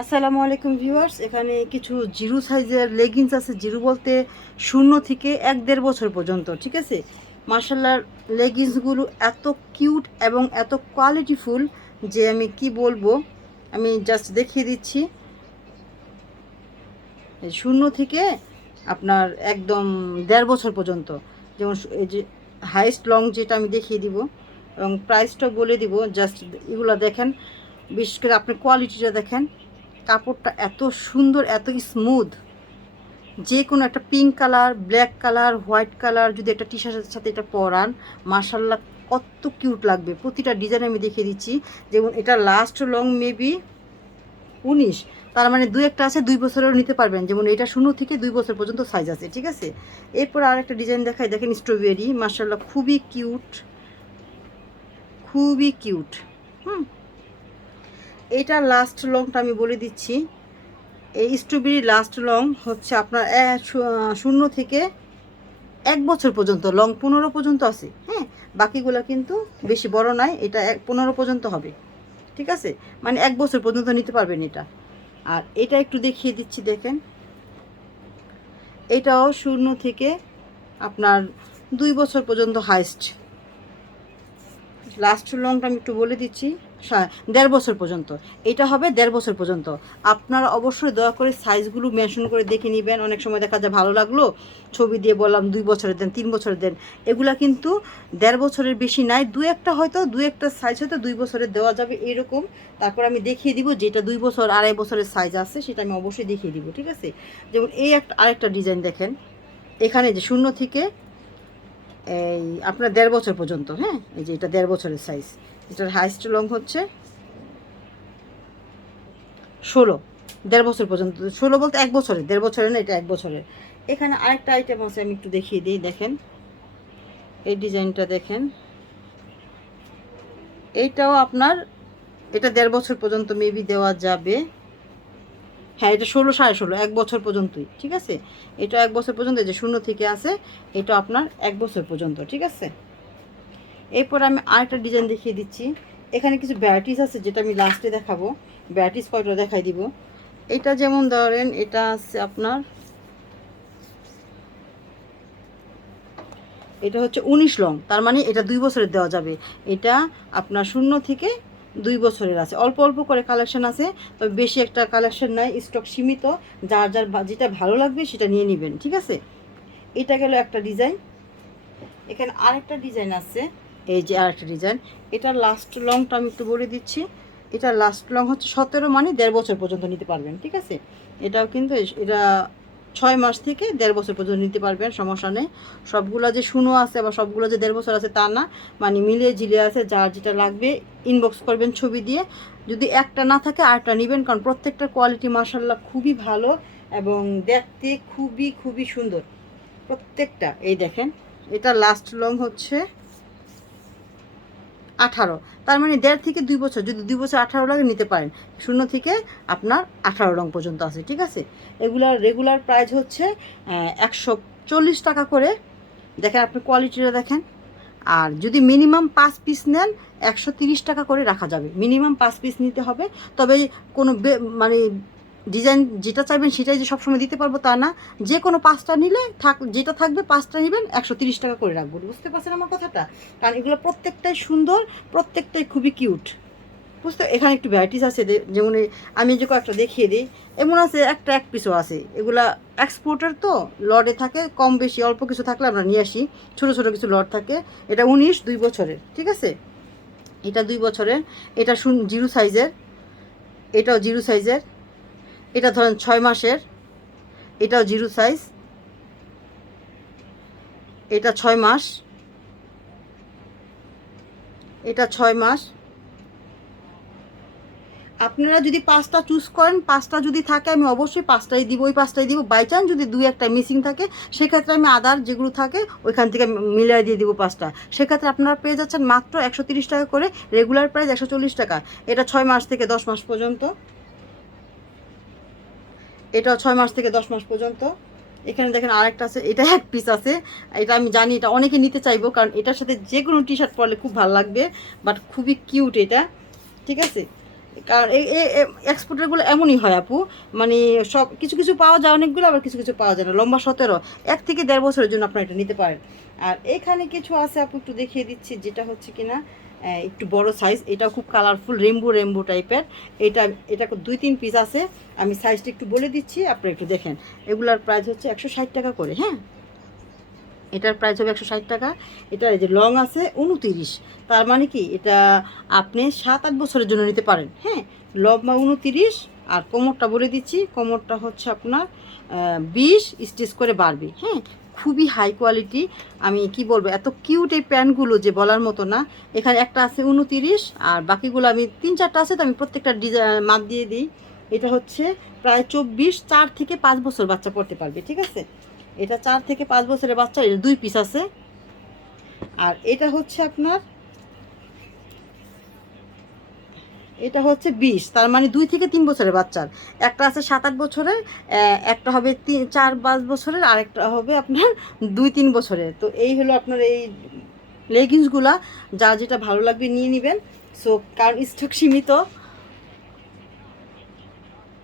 আসসালামু আলাইকুম ভিউয়ার্স, এখানে কিছু জিরো সাইজের লেগিংস আছে। জিরো বলতে 0 থেকে 1-1.5 বছর পর্যন্ত, ঠিক আছে। মার্শাল্লাহ, লেগিংসগুলো এত কিউট এবং এত কোয়ালিটিফুল যে আমি কি বলবো। আমি জাস্ট দেখিয়ে দিচ্ছি। 0 থেকে আপনার একদম 1.5 বছর পর্যন্ত, যেমন এই যে হাইস্ট লং যেটা আমি দেখিয়ে দিব এবং প্রাইসটাও বলে দিব। জাস্ট এগুলো দেখেন, বিশেষ করে আপনি কোয়ালিটিটা দেখেন। কাপড়টা এত সুন্দর, এত স্মুথ। যে কোনো একটা pink colour, black colour, white colour যদি একটা টি শার্টের সাথে এটা পরান, মাশাল্লাহ কত কিউট লাগবে। প্রতিটা ডিজাইন আমি দেখিয়ে দিচ্ছি। যেমন এটা লাস্ট লং মেবি 19, তার মানে 2-1টা আছে 2 বছরেরও নিতে পারবেন। যেমন এটা 0 থেকে 2 বছর পর্যন্ত সাইজ আছে, ঠিক আছে। এরপর আর একটা ডিজাইন দেখাই, দেখেন স্ট্রবেরি, মাশাল্লাহ খুবই কিউট, খুবই কিউট। হুম, এইটা লাস্ট লংটা আমি বলে দিচ্ছি। এই স্ট্রবেরি লাস্ট লং হচ্ছে আপনার 0 থেকে 1 বছর পর্যন্ত, লং 15 পর্যন্ত আছে। হ্যাঁ, বাকিগুলো কিন্তু বেশি বড় নয়, এটা 15 পর্যন্ত হবে, ঠিক আছে। মানে 1 বছর পর্যন্ত নিতে পারবেন এটা। আর এটা একটু দেখিয়ে দিচ্ছি, দেখেন এটাও 0 থেকে আপনার 2 বছর পর্যন্ত হাইস্ট। লাস্ট লংটা আমি একটু বলে দিচ্ছি, 1.5 বছর পর্যন্ত। এটা হবে 1.5 বছর পর্যন্ত। আপনারা অবশ্যই দয়া করে সাইজগুলো মেনশন করে দেখে নেবেন। অনেক সময় দেখা যায় ভালো লাগলো, ছবি দিয়ে বললাম 2 বছরের দেন, 3 বছরের দেন। এগুলা কিন্তু 1.5 বছরের বেশি নাই। 2-1টা হয়তো, 2-1টা সাইজ হয়তো 2 বছরের দেওয়া যাবে এরকম। তারপর আমি দেখিয়ে দিব যেটা 2 বছর 2.5 বছরের সাইজ আছে, সেটা আমি অবশ্যই দেখিয়ে দিব, ঠিক আছে। যেমন এই আরেকটা ডিজাইন দেখেন, এখানে যে 0 থেকে এই আপনার 1.5 বছর পর্যন্ত। হ্যাঁ, এই যে এটা 1.5 বছরের সাইজ। এটার হাইস্ট লং হচ্ছে 16, 1.5 বছর পর্যন্ত। 16 বলতে 1 বছরের, 1.5 বছরের না, এটা 1 বছরের। এখানে আরেকটা আইটেম আছে, আমি একটু দেখিয়ে দিই, দেখেন এই ডিজাইনটা দেখেন। এইটাও আপনার, এটা 1.5 বছর পর্যন্ত মেবি দেওয়া যাবে। হ্যাঁ, এটা 16, 16.5, 1 বছর পর্যন্তই, ঠিক আছে। এটা 1 বছর পর্যন্ত, যে 0 থেকে আছে, এটা আপনার 1 বছর পর্যন্ত, ঠিক আছে। এরপর আমি আরেকটা ডিজাইন দেখিয়ে দিচ্ছি। এখানে কিছু ভ্যারাইটিস আছে যেটা আমি লাস্টে দেখাবো। ভ্যারাইটিস কয়টা দেখাই দিব। এটা যেমন ধরেন, এটা আছে আপনার, এটা হচ্ছে 19 লং, তার মানে এটা 2 বছরের দেওয়া যাবে। এটা আপনার 0 থেকে 2 বছরের আছে। অল্প অল্প করে কালেকশন আছে, তবে বেশি একটা কালেকশন নাই, স্টক সীমিত। যার যার যেটা ভালো লাগবে সেটা নিয়ে নেবেন, ঠিক আছে। এটা গেল একটা ডিজাইন। এখানে আরেকটা ডিজাইন আছে, এই যে আরেকটা ডিজাইন। এটা লাস্ট লংটা আমি একটু বলে দিচ্ছি। এটা লাস্ট লং হচ্ছে 17, মানে 1.5 বছর পর্যন্ত নিতে পারবেন, ঠিক আছে। এটাও কিন্তু এটা 6 মাস থেকে 1.5 বছর পর্যন্ত নিতে পারবেন, সমস্যা নেই। সবগুলো যে 0 আছে বা সবগুলো যে 1.5 বছর আছে তা না, মানে মিলিয়ে ঝিলিয়ে আছে। যার যেটা লাগবে ইনবক্স করবেন ছবি দিয়ে। যদি একটা না থাকে আরেকটা নেবেন, কারণ প্রত্যেকটার কোয়ালিটি মাশাল্লাহ খুবই ভালো এবং দেখতে খুবই খুবই সুন্দর প্রত্যেকটা। এই দেখেন, এটা লাস্ট লং হচ্ছে 18, তার মানে 1.5 থেকে 2 বছর, যদি 2 বছর 18 লাগে নিতে পারেন। 0 থেকে আপনার 18 রং পর্যন্ত আছে, ঠিক আছে। এগুলার রেগুলার প্রাইস হচ্ছে 140 টাকা করে। দেখেন আপনি কোয়ালিটিটা দেখেন। আর যদি মিনিমাম 5 পিস নেন, 130 টাকা করে রাখা যাবে। মিনিমাম 5 পিস নিতে হবে। তবে কোনো মানে ডিজাইন যেটা চাইবেন সেটাই যে সবসময় দিতে পারবো তা না। যে কোনো 5টা নিলে যেটা থাকবে 5টা নেবেন, 130 টাকা করে রাখবো। বুঝতে পারছেন আমার কথাটা? কারণ এগুলো প্রত্যেকটাই সুন্দর, প্রত্যেকটাই খুবই কিউট। বুঝতে, এখানে একটু ভ্যারাইটিস আছে। যেমন আমি যে কয়েকটা দেখিয়ে দিই, এমন আছে একটা 1 পিসও আছে। এগুলা এক্সপোর্টের তো, লটে থাকে, কম বেশি অল্প কিছু থাকলে আমরা নিয়ে আসি। ছোটো ছোটো কিছু লট থাকে। এটা 19, 2 বছরের, ঠিক আছে। এটা 2 বছরের। এটা জিরো সাইজের, এটাও জিরো সাইজের। এটা ধরেন 6 মাসের, এটাও জিরো সাইজ। এটা 6 মাস, এটা 6 মাস। আপনারা যদি 5টা চুজ করেন, 5টা যদি থাকে আমি অবশ্যই 5টাই দিব, ওই 5টাই দিব। বাই চান্স যদি 2-1টা মিসিং থাকে, সেক্ষেত্রে আমি আদার যেগুলো থাকে ওইখান থেকে মিলিয়ে দিয়ে দিব 5টা। সেক্ষেত্রে আপনারা পেয়ে যাচ্ছেন মাত্র 130 টাকা করে। রেগুলার প্রাইস 140 টাকা। এটা 6 মাস থেকে 10 মাস পর্যন্ত। এটাও 6 মাস থেকে 10 মাস পর্যন্ত। এখানে দেখেন আরেকটা আছে, এটা 1 পিস আছে। এটা আমি জানি এটা অনেকে নিতে চাইবো, কারণ এটার সাথে যে কোনো টি শার্ট পরলে খুব ভালো লাগবে। বাট খুবই কিউট এটা, ঠিক আছে। কারণ এই এক্সপোর্টারগুলো এমনই হয় আপু, মানে সব কিছু কিছু পাওয়া যায় অনেকগুলো, আবার কিছু কিছু পাওয়া যায় না। লম্বা 17, 1 থেকে 1.5 বছরের জন্য আপনারা এটা নিতে পারেন। আর এখানে কিছু আছে আপু, একটু দেখিয়ে দিচ্ছি, যেটা হচ্ছে কিনা একটু বড় সাইজ, এটাও খুব কালারফুল, রেমবো রেমবো টাইপের। এটা এটা 2-3 পিস আছে, আমি সাইজটা একটু বলে দিচ্ছি, আপনারা একটু দেখেন। এগুলার প্রাইস হচ্ছে 160 টাকা করে, হ্যাঁ, এটার প্রাইস হবে 160 টাকা। এটার এই যে লং আছে 29, তার মানে কি এটা আপনি 7-8 বছরের জন্য নিতে পারেন, হ্যাঁ। লম্বা 29, আর কোমরটা বলে দিচ্ছি, কোমরটা হচ্ছে আপনার 20 স্টিচ করে বাড়বে, হ্যাঁ। খুবই হাই কোয়ালিটি, আমি কি বলবো, এত কিউট এই প্যান্টগুলো যে বলার মতো না। এখানে একটা আছে 29, আর বাকিগুলো আমি 3-4টা আছে, তো আমি প্রত্যেকটা ডিজাইন মাপ দিয়ে দিই। এটা হচ্ছে প্রায় 24, 4 থেকে 5 বছর বাচ্চা পড়তে পারবে, ঠিক আছে। এটা 4 থেকে 5 বছরের বাচ্চা, এটা 2 পিস আছে। আর এটা হচ্ছে আপনার, এটা হচ্ছে 20, তার মানে 2 থেকে 3 বছরের বাচ্চার। একটা আছে 7-8 বছরের, একটা হবে 4-5 বছরের, আর একটা হবে আপনার 2-3 বছরের। তো এই হলো আপনার এই লেগিংসগুলা, যা যেটা ভালো লাগবে নিয়ে নেবেন। সো কারণ স্টক সীমিত,